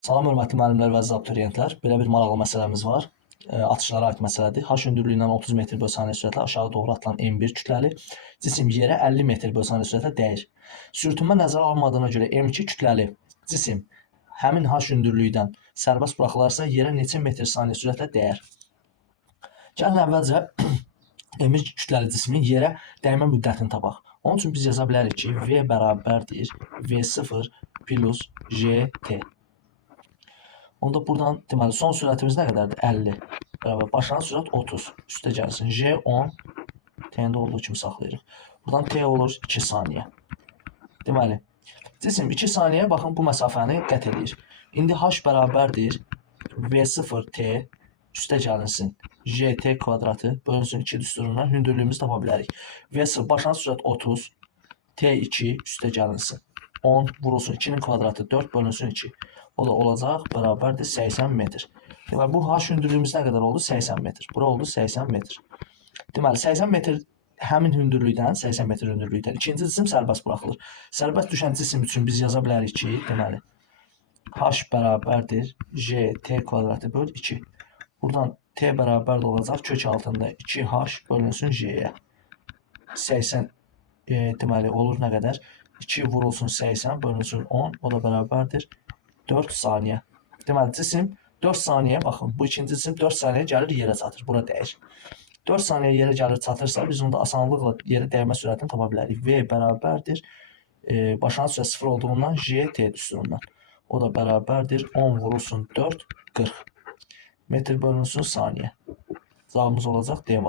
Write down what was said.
Salam hörmətli müəllimlər və əziz abituriyentlər. Belə bir maraqlı məsələmiz var. Atışlara aid məsələdir. H hündürlüyündən 30 metr bölü saniyə sürətlə aşağı doğru atılan M1 kütləli cisim yerə 50 metr bölü saniyə sürətlə dəyir. Sürtünmə nəzərə alınmadığına görə M2 kütləli cisim həmin H hündürlükdən sərbəst buraxılarsa yerə neçə metr saniyə sürətlə dəyər? Gəlin əvvəlcə M1 kütləli cismin yerə dəymə müddətini tapaq. Onun üçün biz yaza bilərik ki, V bərabərdir V0 plus GT. Onda buradan deməli son sürətimiz nə qədərdir? 50. Bərabər başlanan sürət 30. Üstə gəlsin. J 10. T-də olduğu kimi saxlayırıq. Buradan T olur 2 saniyə. Deməli, cisim 2 saniyə baxın bu məsafəni qət edir. İndi H bərabərdir V0 T üstə gəlinsin. JT kvadratı bölünsün 2 düsturundan hündürlüyümüzü tapa bilərik. V0 başlanan sürət 30. T2 üstə gəlinsin. 10 vurulsun 2'nin kvadratı 4 bölünsün 2. O da olacaq bərabərdir 80 metr. Deməli, bu H hündürlüyümüz nə qədər oldu? 80 metr. Bura oldu 80 metr. Deməli, 80 metr həmin hündürlükdən, 80 metr hündürlükdən ikinci cisim sərbəst buraxılır. Sərbəst düşən cisim üçün biz yaza bilərik ki, deməli, H bərabərdir JT kvadratı böl 2. Buradan T bərabər olacaq kök altında 2H bölünsün J'yə. 80 deməli, olur nə qədər? 2 vurulsun 80 bölünsün 10, o da bərabərdir 4 saniyə. Deməli, cisim 4 saniyə, baxın, bu ikinci cisim 4 saniyə gəlir yerə çatır, bura dəyir. 4 saniyə yerə gəlir çatırsa, biz onda asanlıqla yerə dəymə sürətini tapa bilərik. V bərabərdir, başlanğıc sürət 0 olduğundan J T düsturundan. O da bərabərdir 10 vurulsun 4, 40. Metr bölünsün saniyə. Cavabımız olacaq D var.